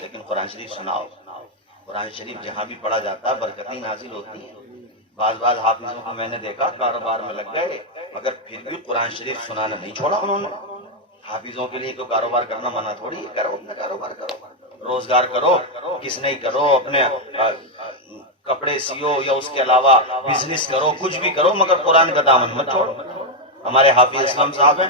لیکن قرآن شریف سناؤ. قرآن شریف جہاں بھی پڑھا جاتا ہے برکتیں نازل ہوتی ہیں. بعض حافظوں کو میں نے دیکھا کاروبار میں لگ گئے مگر پھر بھی قرآن شریف سنانا نہیں چھوڑا انہوں نے. حافظوں کے لیے تو کاروبار کرنا منع تھوڑی. کرو اپنا کاروبار کرو, روزگار کرو, کس نہیں کرو, اپنے کپڑے سیو یا اس کے علاوہ بزنس کرو, کچھ بھی کرو مگر قرآن کا دامن مت چھوڑو. ہمارے حافظ اسلام صاحب ہیں,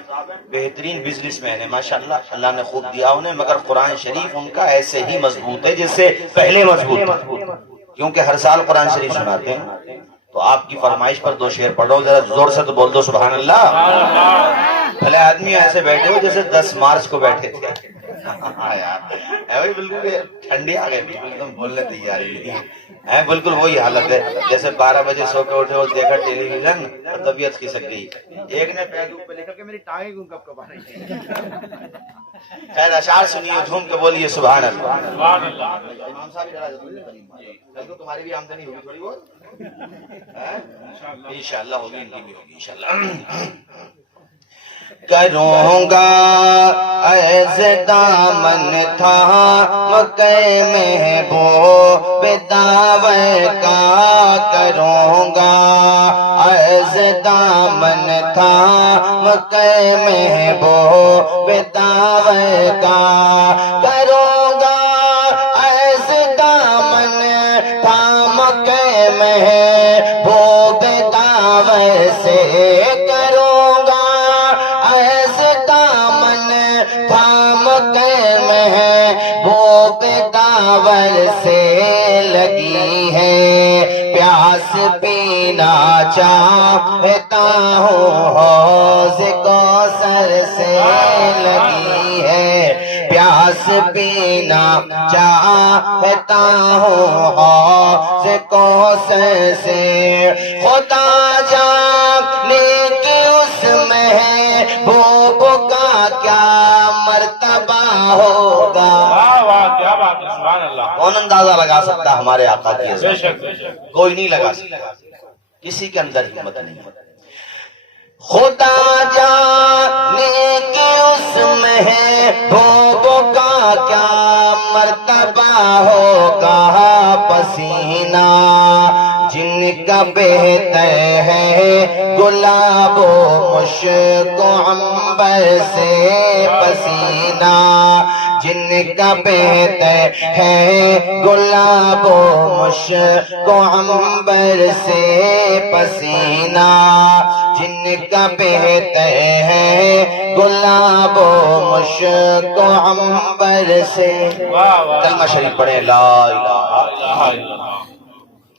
بہترین بزنس مین ہیں ماشاءاللہ, اللہ نے خوب دیا انہیں, مگر قرآن شریف ان کا ایسے ہی مضبوط ہے جس سے پہلے مضبوط تھا, کیونکہ ہر سال قرآن شریف سناتے ہیں. تو آپ کی فرمائش پر 2 شعر پڑھو, ذرا زور سے تو بول دو سبحان اللہ. بھلے آدمی ایسے بیٹھے ہو جیسے 10 مارچ کو بیٹھے تھے. ہاں یار بالکل ٹھنڈی آ گئی, بالکل ایک دم بولنے تیاری نہیں. بالکل وہی حالت ہے جیسے 12 بجے سو کے اٹھے ہو, دیکھا ٹیلی ویژن, طبیعت کھسک گئی. ایک نے پیج اوپر لکھا کہ میری ٹانگیں گوں کب کب آ رہی ہیں. خیر اشعار سنیے, جھوم کے بولیے سبحان اللہ. سبحان اللہ. امام صاحب کل کو تمہاری بھی آمدنی ہوگی تھوڑی بہت, انشاءاللہ ہوگی, ان کی بھی ہوگی انشاءاللہ. کروں گا عرض دامن تھا مکہ محبوب داور کا, کروں گا عرض دامن تھا مکہ محبوب داور کا, کروں گا عرض دامن تھا مکہ محبوب داور سے, کروں گا عرض دامن تھام کے محبوب داور سے. لگی ہے پیاس پینا چاہتا ہوں حوض کوثر سے, لگی ہے پیاس پینا چاہتا ہوں حوض کوثر سے. خدا جانے کہ اس محبوب کا کیا مرتبہ ہوگا. کون اندازہ لگا سکتا ہمارے آقا کی عظمت؟ کوئی نہیں لگا سکتا, کسی کے اندر ہمت نہیں. خدا جانے کہ اس محبوب کا کیا مرتبہ ہوگا. پسینہ جن کا بہتر ہے گلاب و مشک و عنبر سے, پسینہ جن کا بہتر ہے گلاب و مشک و عنبر سے, پسینہ جن کا بہتر ہے گلاب و مشک و عنبر سے. کلمہ شریف پڑھیں, لا الہ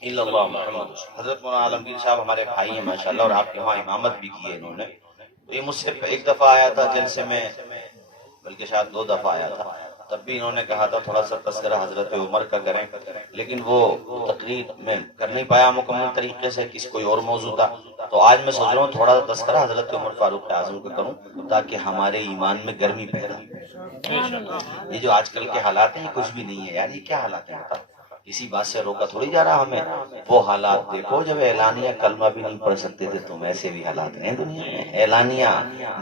الا اللہ محمد. حضرت مولانا عالمگیر صاحب ہمارے بھائی ہیں ماشاءاللہ, اور آپ کے وہاں امامت بھی کی ہے انہوں نے. یہ مجھ سے ایک دفعہ آیا تھا جلسے میں, بلکہ شاید 2 دفعہ آیا تھا, تب بھی انہوں نے کہا تھا تھوڑا سا تذکرہ حضرت عمر کا کریں, لیکن وہ تقریر میں کر نہیں پایا مکمل طریقے سے, کس کوئی اور موضوع تھا. تو آج میں سوچ رہا ہوں تھوڑا سا تذکرہ حضرت عمر فاروق اعظم کا کروں تاکہ ہمارے ایمان میں گرمی پیدا ہو. یہ جو آج کل کے حالات ہیں یہ کچھ بھی نہیں ہے یار, یہ کیا حالات ہیں بتا, کسی بات سے روکا تھوڑی جا رہا ہمیں. وہ حالات دیکھو جب اعلانیہ کلمہ بھی نہیں پڑھ سکتے تھے تم, ایسے بھی حالات ہیں دنیا میں. اعلانیہ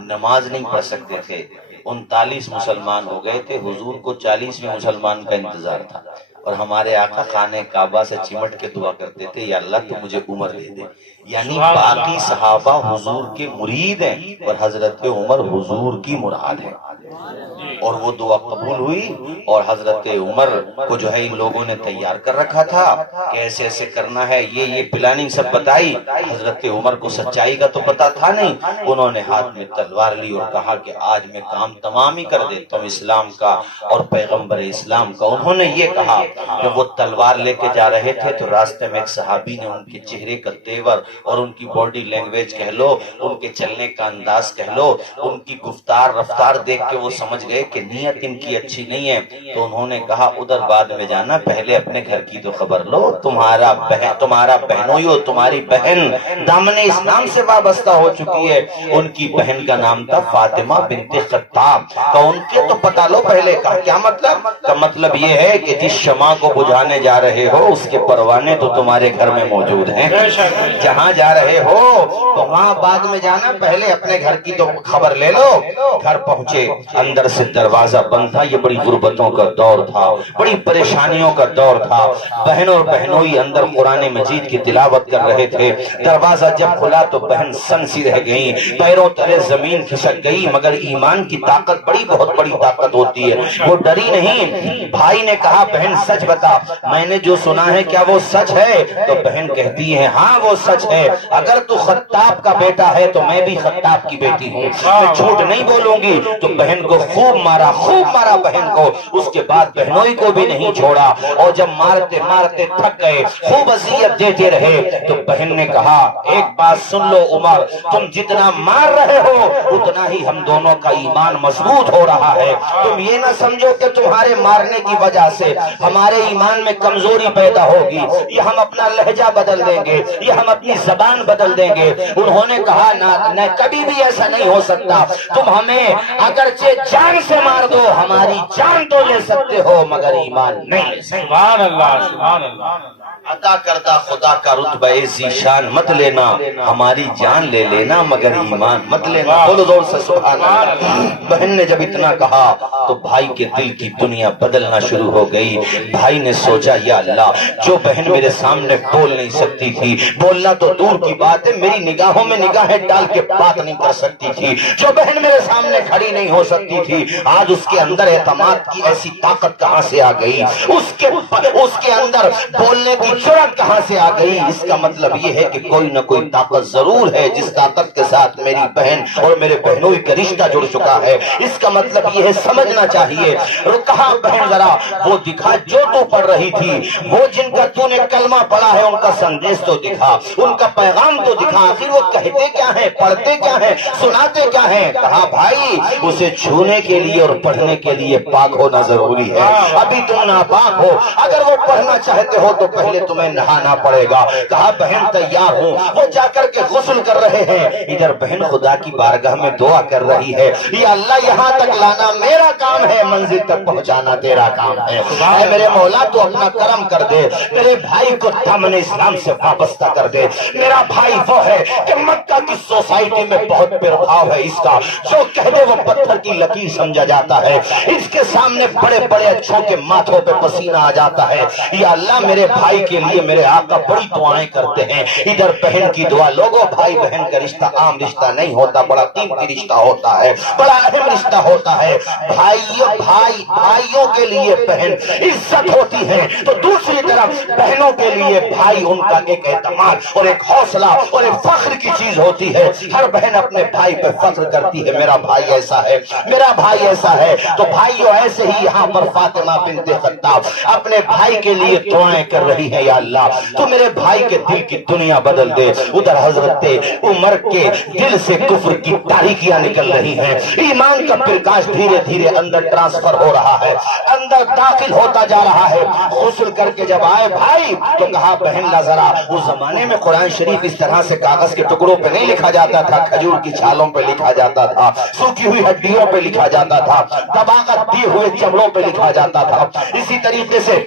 نماز نہیں پڑھ سکتے تھے, 39 مسلمان ہو گئے تھے, حضور کو 40ویں مسلمان کا انتظار تھا, اور ہمارے آقا خانہ کعبہ سے چمٹ کے دعا کرتے تھے, یا اللہ تو مجھے عمر دے دے. یعنی باقی صحابہ حضور کے مرید ہیں اور حضرت عمر حضور کی مراد ہے, اور وہ دعا قبول ہوئی. اور حضرت عمر کو جو ہے ان لوگوں نے تیار کر رکھا تھا کہ ایسے ایسے کرنا ہے, یہ پلاننگ سب بتائی. حضرت عمر کو سچائی کا تو پتا تھا نہیں, انہوں نے ہاتھ میں تلوار لی اور کہا کہ آج میں کام تمام ہی کر دیتا ہوں اسلام کا اور پیغمبر اسلام کا. انہوں نے یہ کہا, جب وہ تلوار لے کے جا رہے تھے تو راستے میں ایک صحابی نے ان کے چہرے کا تیور اور ان کی باڈی لینگویج کہہ لو, ان کے چلنے کا انداز کہہ لو, ان کی گفتار رفتار دیکھ کے وہ سمجھ گئے کہ نیت ان کی اچھی نہیں ہے. تو انہوں نے کہا ادھر بعد میں جانا, پہلے اپنے گھر کی تو خبر لو. تمہارا بہنوئی, تمہاری بہن دامن اسلام سے وابستہ ہو چکی ہے. ان کی بہن کا نام تھا فاطمہ بنت خطاب, تو ان کے تو پتہ لو پہلے. کا کیا مطلب؟ کا مطلب یہ ہے کہ جس شمع کو بجھانے جا رہے ہو اس کے پروانے تو تمہارے گھر میں موجود ہیں. جہاں جا رہے ہو تو وہاں بعد میں جانا، پہلے اپنے گھر کی تو خبر لے لو. گھر پہنچے، اندر سے دروازہ بند تھا. یہ بڑی غربتوں کا دور تھا، بڑی پریشانیوں کا دور تھا. بہن اور بہنوئی اندر قرآن مجید کی تلاوت کر رہے تھے. دروازہ جب کھلا تو بہن سن سی رہ گئی، پیروں تلے زمین کھسک گئی. مگر ایمان کی طاقت بہت بڑی طاقت ہوتی ہے، وہ ڈری نہیں. بھائی نے کہا بہن سچ بتا، میں نے جو سنا ہے کیا وہ سچ ہے؟ تو بہن کہتی ہے ہاں وہ سچ ہے. اگر تو خطاب کا بیٹا ہے تو میں بھی خطاب کی بیٹی ہوں، میں جھوٹ نہیں بولوں گی. تو بہن کو خوب مارا بہن کو. اس کے بعد بہنوئی کو بھی نہیں چھوڑا، اور جب مارتے مارتے تھک گئے، خوب اذیت دیتے رہے. تو بہن نے کہا ایک بات سن لو عمر، تم جتنا مار رہے ہو اتنا ہی ہم دونوں کا ایمان مضبوط ہو رہا ہے. تم یہ نہ سمجھو کہ تمہارے مارنے کی وجہ سے ہمارے ایمان میں کمزوری پیدا ہوگی، یہ ہم اپنا لہجہ بدل دیں گے، یہ ہم اپنی زبان بدل دیں گے. انہوں نے کہا نہ کبھی بھی ایسا نہیں ہو سکتا. تم ہمیں اگرچہ جان سے مار دو، ہماری جان تو لے سکتے ہو مگر ایمان نہیں. سبحان اللہ، سبحان اللہ. عطا کردہ خدا کا رتبہ ذیشان مت لینا، ہماری جان لے لینا مگر ایمان مت لینا. بولو زور سے سبحان اللہ. بہن نے جب اتنا کہا تو بھائی کے دل کی دنیا بدلنا شروع ہو گئی. بھائی نے سوچا یا اللہ، جو بہن میرے سامنے بول نہیں سکتی تھی، بولنا تو دور کی بات ہے، میری نگاہوں میں نگاہیں ڈال کے بات نہیں کر سکتی تھی، جو بہن میرے سامنے کھڑی نہیں ہو سکتی تھی، آج اس کے اندر اعتماد کی ایسی طاقت کہاں سے آ گئی؟ اس کے اندر بولنے کی جرأت کہاں سے آ گئی؟ اس کا مطلب یہ ہے کہ کوئی نہ کوئی طاقت ضرور ہے جس طاقت کے ساتھ میری بہن اور میرے بہنوئی کا رشتہ جڑ چکا ہے. اس کا مطلب یہ ہے سمجھنا چاہیے. کہا بہن ذرا وہ دکھا جو تو پڑھ رہی تھی، وہ جن کا تو نے کلمہ پڑھا ہے ان کا سندیش تو دکھا، ان کا پیغام تو دکھا. آخر وہ کہتے کیا ہیں، پڑھتے کیا ہیں، سناتے کیا ہیں؟ کہا بھائی اسے چھونے کے لیے اور پڑھنے کے لیے پاک ہونا ضروری ہے. ابھی تم ناپاک ہو، اگر وہ پڑھنا چاہتے ہو تو پہلے تمہیں نہانا پڑے گا. کہا بہن تیار ہوں. وہ جا کر کے غسل کر رہے ہیں. ادھر بہن خدا کی بارگاہ میں دعا کر رہی ہے، یا اللہ یہاں تک لانا میرا کام ہے، منزل تک پہنچانا تیرا کام ہے. اے میرے مولا تو اپنا کرم کر دے، میرے بھائی کو دامن اسلام سے وابستہ کر دے. میرا بھائی وہ ہے کہ مکہ کی سوسائٹی میں بہت پربھاؤ ہے اس کا، جو کہہ دے وہ پتھر کی لکیر سمجھا جاتا ہے. اس کے سامنے بڑے بڑے اچھوں کے ماتھوں پہ پسینہ آ جاتا ہے. یا اللہ میرے بھائی کے لیے میرے آقا بڑی دعائیں کرتے ہیں. ادھر بہن کی دعا. لوگوں بھائی بہن کا رشتہ عام رشتہ نہیں ہوتا، بڑا قیمتی رشتہ ہوتا ہے، بڑا اہم رشتہ ہوتا ہے. بھائیوں کے لیے بہن عزت ہوتی ہے تو دوسری طرف بہنوں کے لیے بھائی ان کا ایک اعتماد اور ایک حوصلہ اور ایک فخر کی چیز ہوتی ہے. ہر بہن اپنے بھائی پہ فخر کرتی ہے، میرا بھائی ایسا ہے، میرا بھائی ایسا ہے. تو بھائیوں ایسے ہی یہاں پر فاطمہ بنت خطاب اپنے بھائی کے لیے دعائیں کر رہی ہے، یا اللہ تو میرے بھائی کے دل کی دنیا بدل دے. ادھر حضرت عمر کے دل سے کفر کی تاریکیاں نکل رہی ہیں، ایمان کا پرکاش دھیرے دھیرے اندر ٹرانسفر ہو رہا ہے، اندر داخل ہوتا جا رہا ہے. غسل کر کے جب آئے بھائی تو کہا بہن لا ذرا. اس زمانے میں قرآن شریف اس طرح سے کاغذ کے ٹکڑوں پہ نہیں لکھا جاتا تھا، کھجور کی چھالوں پہ لکھا جاتا تھا، سوکھی ہوئی ہڈیوں پہ لکھا جاتا تھا، طباقت دیے ہوئے چمڑوں پہ لکھا جاتا تھا. اسی طریقے سے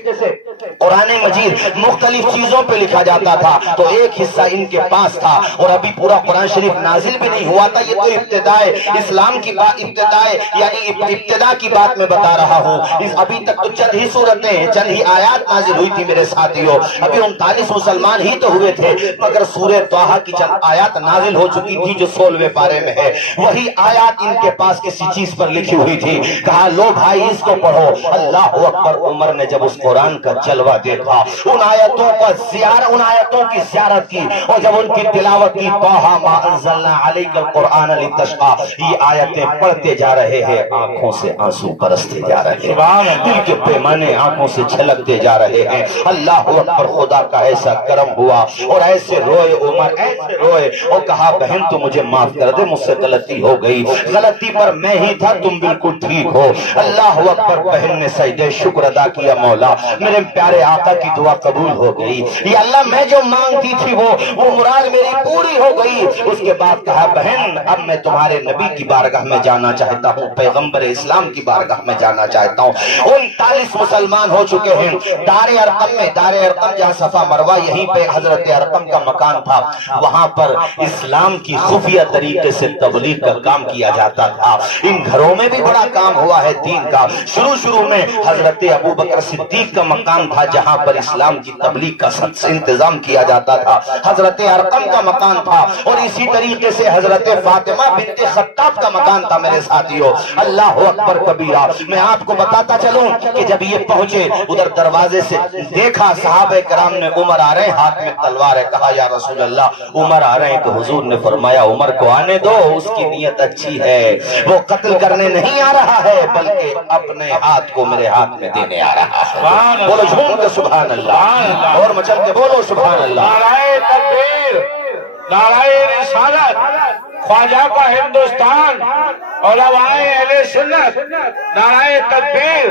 قرآن مجید مختلف چیزوں پہ لکھا جاتا تھا. تو ایک حصہ ان کے پاس تھا اور ابھی پورا قرآن شریف نازل بھی نہیں ہوا تھا. یہ تو ابتدائے اسلام کی بات، ابتدا کی بات میں بتا رہا ہوں. ابھی تک تو چند ہی صورتیں، چند ہی آیات نازل ہوئی تھی میرے ساتھیوں. ابھی 39 مسلمان ہی تو ہوئے تھے، مگر سورہ طٰہٰ کی چند آیات نازل ہو چکی تھی جو 16ویں پارے میں ہے. وہی آیات ان کے پاس کسی چیز پر لکھی ہوئی تھی. کہا لو بھائی اس کو پڑھو. اللہ اکبر. عمر نے جب اس قرآن کا جلوہ دیکھا، ان آیتوں کی زیارت کی اور جب ان کی تلاوت کی، طٰہٰ ما انزلنا علیک القرآن لتشقیٰ، یہ آیتیں پڑھتے جا رہے ہیں، آنکھوں سے آنسو برستے جا رہے ہیں، دل کے پیمانے آنکھوں سے چھلکتے جا رہے ہیں. اللہ اکبر. خدا کا ایسا کرم ہوا اور ایسے روئے عمر، ایسے روئے اور کہا بہن تو مجھے معاف کر دے، مجھ سے غلطی ہو گئی، غلطی پر میں ہی تھا، تم بالکل ٹھیک ہو. اللہ اکبر. بہن نے سجدے شکر ادا کیا. مولا میرے پیارے پیارے آقا کی دعا قبول ہو گئی. یا اللہ میں جو مانگتی تھی وہ مراد میری پوری ہو گئی. اس کے بعد کہا بہن اب میں تمہارے نبی کی بارگاہ میں جانا چاہتا ہوں, پیغمبر اسلام کی بارگاہ میں جانا چاہتا ہوں. 39 مسلمان ہو چکے ہیں. دار ارقم میں, دار ارقم جہاں صفا مروہ یہیں پہ حضرت ارقم کا مکان تھا, وہاں پر اسلام کی خفیہ طریقے سے تبلیغ کا کام کیا جاتا تھا. ان گھروں میں بھی بڑا کام ہوا ہے دین کا. شروع میں حضرت ابو بکر صدیق کا مکان تھا جہاں پر اسلام کی تبلیغ کا انتظام کیا جاتا تھا. حضرت ارقم کا مکان تھا, اور اسی طریقے سے حضرت فاطمہ بنت خطاب کا مکان تھا. میرے ساتھیوں اللہ اکبر کبیرہ. میں آپ کو بتاتا چلوں کہ جب یہ پہنچے ادھر دروازے سے دیکھا صحابہ کرام نے عمر آ رہے ہیں, ہاتھ میں تلوار ہے. کہا یا رسول اللہ عمر آ رہے ہیں. تو حضور نے فرمایا عمر کو آنے دو, اس کی نیت اچھی ہے, وہ قتل کرنے نہیں آ رہا ہے بلکہ اپنے ہاتھ کو میرے ہاتھ میں دینے آ رہا ہے. بولو جھوم کے سبحان اللہ, اور مچل کے بولو سبحان اللہ. نعرہ تکبیر, نعرہ رسالت, خواجہ کا ہندوستان, علماء اہل سنت, نعرہ تکبیر,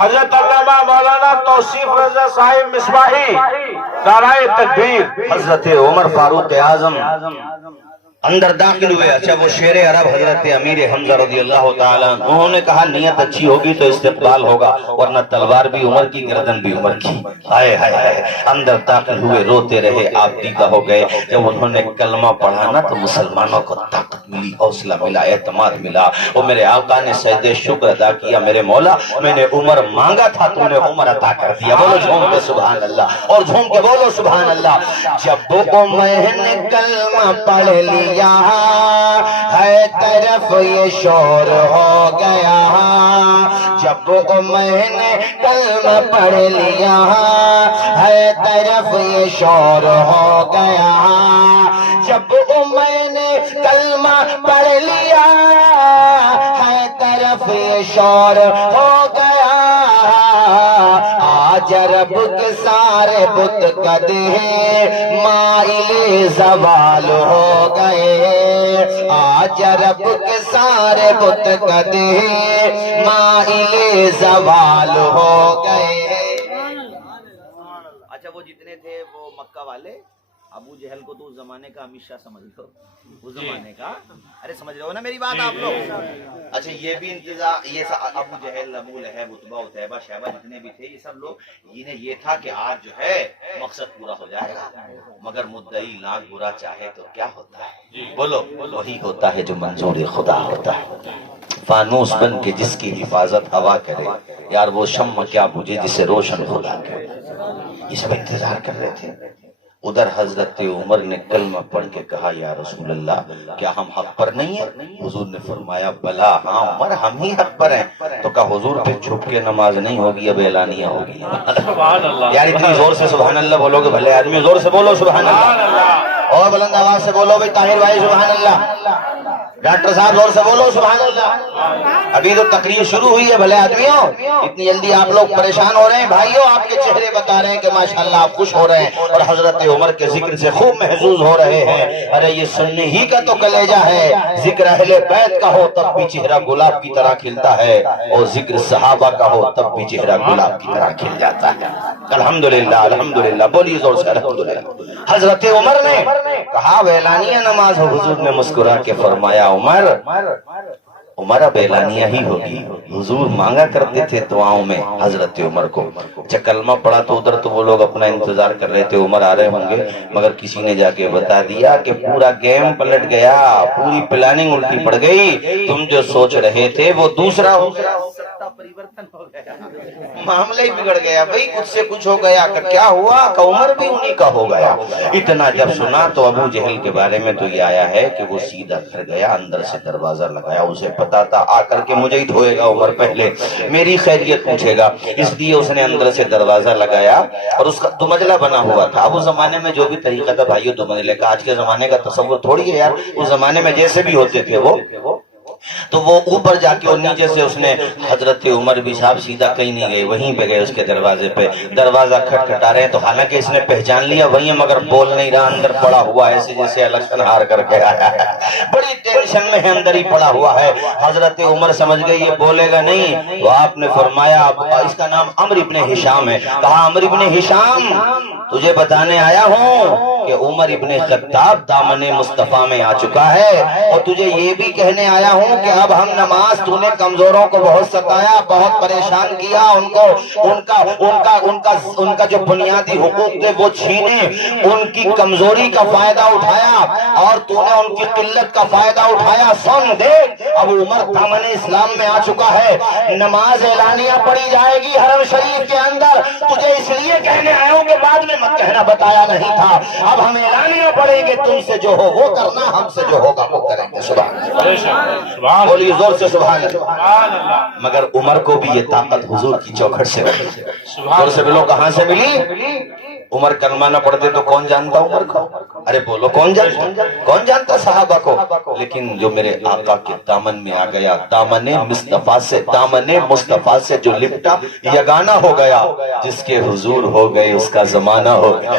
حضرت علامہ مولانا توصیف رضا صاحب مصباحی, نعرہ تکبیر. حضرت عمر فاروق اعظم اندر داخل ہوئے. اچھا وہ شیر عرب حضرت امیر حمزہ رضی اللہ تعالیٰ, انہوں نے کہا نیت اچھی ہوگی تو استقبال ہوگا, ورنہ تلوار بھی عمر کی گردن بھی عمر کی. ہائے ہائے ہائے, اندر داخل ہوئے, روتے رہے, آپ دیدہ ہو گئے. جب انہوں نے کلمہ پڑھا نا تو مسلمانوں کو طاقت ملی, حوصلہ ملا, اعتماد ملا. اور میرے آقا نے سجدہ شکر ادا کیا, میرے مولا میں نے عمر مانگا تھا تو نے عمر عطا کر دیا. بولو جھوم کے سبحان اللہ, اور جھوم کے بولو سبحان اللہ. جب عمر نے کلمہ پڑھ لی ہے طرف یہ شور ہو گیا, جب عمر نے کلمہ پڑھ لیا ہے طرف یہ شور ہو گیا, جب عمر نے کلمہ پڑھ لیا ہے طرف یہ شور ہو گیا. آج رب کے سارے بت قدے مائل زوال ہو گئے, آج رب کے سارے بت قدے مائل زوال ہو گئے. اچھا وہ جتنے تھے وہ مکہ والے, ابو جہل کو تو اس زمانے کا امت شاہ سمجھ لو, اس زمانے کا, ارے سمجھ رہے ہو نا میری بات آپ لوگ. اچھا یہ بھی انتظام, یہ ابو جہل, ابو لہب, عتبہ, عتیبہ, شیبہ جتنے بھی تھے یہ سب لوگ, انہیں یہ تھا کہ آج جو ہے مقصد پورا ہو جائے گا, مگر مدعی لاکھ برا چاہے تو کیا ہوتا ہے, بولو وہی ہوتا ہے جو منظور خدا ہوتا ہے. فانوس بن کے جس کی حفاظت ہوا کرے, یار وہ شمع کیا بجھے جسے روشن خدا کرے. یہ سب انتظار کر رہے تھے. ادھر حضرت عمر نے کلمہ پڑھ کے کہا یا رسول اللہ کیا ہم حق پر نہیں ہیں؟ حضور نے فرمایا بلا ہاں عمر ہم ہی حق پر ہیں. تو کہا حضور پہ چھپ کے نماز نہیں ہوگی, اب اعلانیہ ہوگی. یار اتنی زور سے سبحان اللہ بولو گے بھلے آدمی, زور سے بولو سبحان اللہ, اور بلند آواز سے بولو بھائی طاہر بھائی سبحان اللہ, ڈاکٹر صاحب زور سے بولو سبحان اللہ. ابھی تو تقریر شروع ہوئی ہے بھلے آدمیوں, اتنی جلدی آپ لوگ پریشان ہو رہے ہیں. بھائیوں آپ کے چہرے بتا رہے ہیں کہ ماشاءاللہ آپ خوش ہو رہے ہیں اور حضرت عمر کے ذکر سے خوب محظوظ ہو رہے ہیں. ارے یہ سنی ہی کا تو کلیجہ ہے, ذکر اہل بیت کا ہو تب بھی چہرہ گلاب کی طرح کھلتا ہے, اور ذکر صحابہ کا ہو تب بھی چہرہ گلاب کی طرح کھل جاتا ہے. الحمدللہ الحمدللہ, بولیے زور سے الحمدللہ. حضرت عمر نے کہا اعلانیہ نماز ہو. حضور نے مسکرا کے فرمایا عمر اب اعلانیہ ہی ہوگی. حضور مانگا کرتے تھے دعاؤں میں حضرت عمر کو. جب کلمہ پڑا تو ادھر تو وہ لوگ اپنا انتظار کر رہے تھے عمر آ رہے ہوں گے, مگر کسی نے جا کے بتا دیا کہ پورا گیم پلٹ گیا, پوری پلاننگ الٹی پڑ گئی, تم جو سوچ رہے تھے وہ دوسرا ہو گیا, پریورتن ہو گیا, معاملہ ہی بگڑ گیا. بھئی کچھ سے کچھ ہو گیا, کہ کیا ہوا کہ عمر بھی انہی کا ہو گیا. اتنا جب سنا تو ابو جہل کے بارے میں تو یہ آیا ہے کہ وہ سیدھا گھر گیا, اندر سے دروازہ لگایا. اسے پتا تھا آ کر کے مجھے ہی دھوئے گا عمر, پہلے میری خیریت پوچھے گا, اس لیے اس نے اندر سے دروازہ لگایا اور اس کا دمجلہ بنا ہوا تھا. اب اس زمانے میں جو بھی طریقہ تھا بھائیو دمجلے کا, آج کے زمانے کا تصور تھوڑی ہے یار. اس زمانے میں جیسے بھی ہوتے تھے وہ تو وہ اوپر جا کے اور نیچے سے اس نے حضرت عمر بھی صاحب سیدھا کہیں نہیں گئے، وہیں پہ گئے اس کے دروازے پہ، دروازہ کھٹکھٹا رہے ہیں، تو حالانکہ اس نے پہچان لیا وہی ہے مگر بول نہیں رہا، اندر پڑا ہوا ہے ایسے جیسے الیکشن ہار کر کے آیا ہے، بڑی ٹینشن میں ہے، اندر ہی پڑا ہوا ہے۔ حضرت عمر سمجھ گئے یہ بولے گا نہیں، وہ آپ نے فرمایا، اس کا نام عمرو ابن ہشام ہے، کہا عمرو ابن ہشام تجھے بتانے آیا ہوں کہ عمر ابن خطاب دامن مصطفیٰ میں آ چکا ہے، اور تجھے یہ بھی کہنے آیا ہوں کہ اب ہم نماز، تو نے کمزوروں کو بہت ستایا، بہت پریشان کیا، ان کا جو بنیادی حقوق تھے وہ چھینے، ان کی کمزوری کا فائدہ اٹھایا اور تو نے ان کی قلت کا فائدہ اٹھایا۔ سن دیکھ اب عمر دامن اسلام میں آ چکا ہے، نماز اعلانیہ پڑھی جائے گی حرم شریف کے اندر، تجھے اس لیے کہنے آیا ہوں کہ بعد میں مت کہنا بتایا نہیں تھا، اب ہم اعلانیہ پڑھیں گے، تم سے جو ہو وہ کرنا، ہم سے جو ہوگا وہ کریں گے۔ سبحان اللہ، بولیے زور سے سبحان اللہ۔ مگر عمر کو بھی یہ طاقت حضور کی چوکھٹ سے ملی، زور سے بولو کہاں سے ملی؟ عمر کلمہ نہ پڑھتے تو کون جانتا عمر کو؟ ارے بولو کون جانتا صحابہ کو؟ لیکن جو میرے آقا کے دامن میں آ گیا، دامن مصطفیٰ سے جو لپٹا، یگانہ ہو گیا، جس کے حضور ہو گئے اس کا زمانہ ہو گیا۔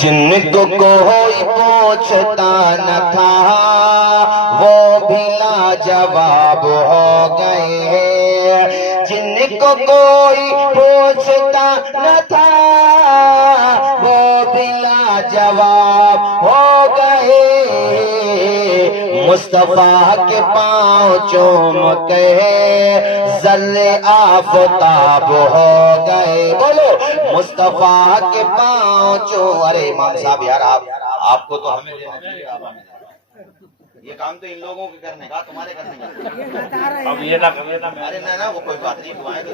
جن کو کوئی پوچھتا نہ تھا وہ بھی لاجواب ہو گئے، جن کو کوئی پوچھتا نہ تھا وہ بھی لاجواب ہو گئے، مصطفیٰ کے پاؤں چوم کے ذرے آفتاب ہو گئے، بولو مصطفیٰ کے پاؤں چوم۔ ارے امام صاحب یار آپ کو تو ہمیں دینا چاہیے، یہ کام تو ان لوگوں کے کرنے کا، تمہارے کرنے کا۔ اب یہ نہ کرے نا، ارے نہ وہ کوئی بات نہیں، دعائیں تو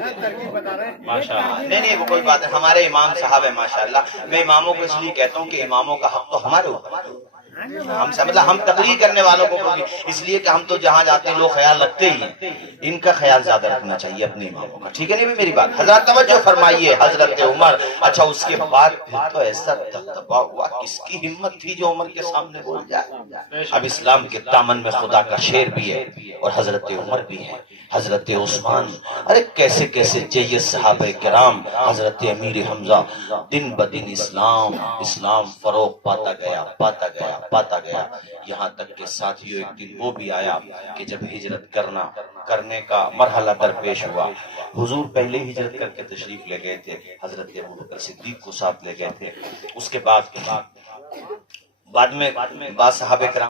نہیں وہ کوئی بات ہے، ہمارے امام صاحب ہے ماشاءاللہ۔ میں اماموں کو اس لیے کہتا ہوں کہ اماموں کا حق تو ہمارے اوپر، ہم سے مطلب ہم تقریر کرنے والوں کو اس لیے کہ ہم تو جہاں جاتے ہیں لوگ خیال رکھتے ہی ہیں، ان کا خیال زیادہ رکھنا چاہیے اپنے اماموں کا، ٹھیک ہے نہیں میری بات؟ حضرات توجہ فرمائیے، حضرت عمر، اچھا اس کے بعد پھر تو ایسا دبدبا ہوا، کس کی ہمت تھی جو عمر کے سامنے بول جائے؟ اب اسلام کے دامن میں خدا کا شیر بھی ہے اور حضرت عمر بھی ہے، حضرت عثمان، ارے کیسے کیسے جیت صحابہ کرام، حضرت امیر حمزہ، دن بدن اسلام فروغ پاتا گیا، یہاں تک کہ ساتھیوں ایک دن وہ بھی آیا کہ جب ہجرت کرنے کا مرحلہ درپیش ہوا، حضور پہلے ہجرت کر کے تشریف لے گئے تھے، حضرت ابوبکر صدیق کو ساتھ لے گئے تھے، اس کے بعد میں بعض صحابہ کرام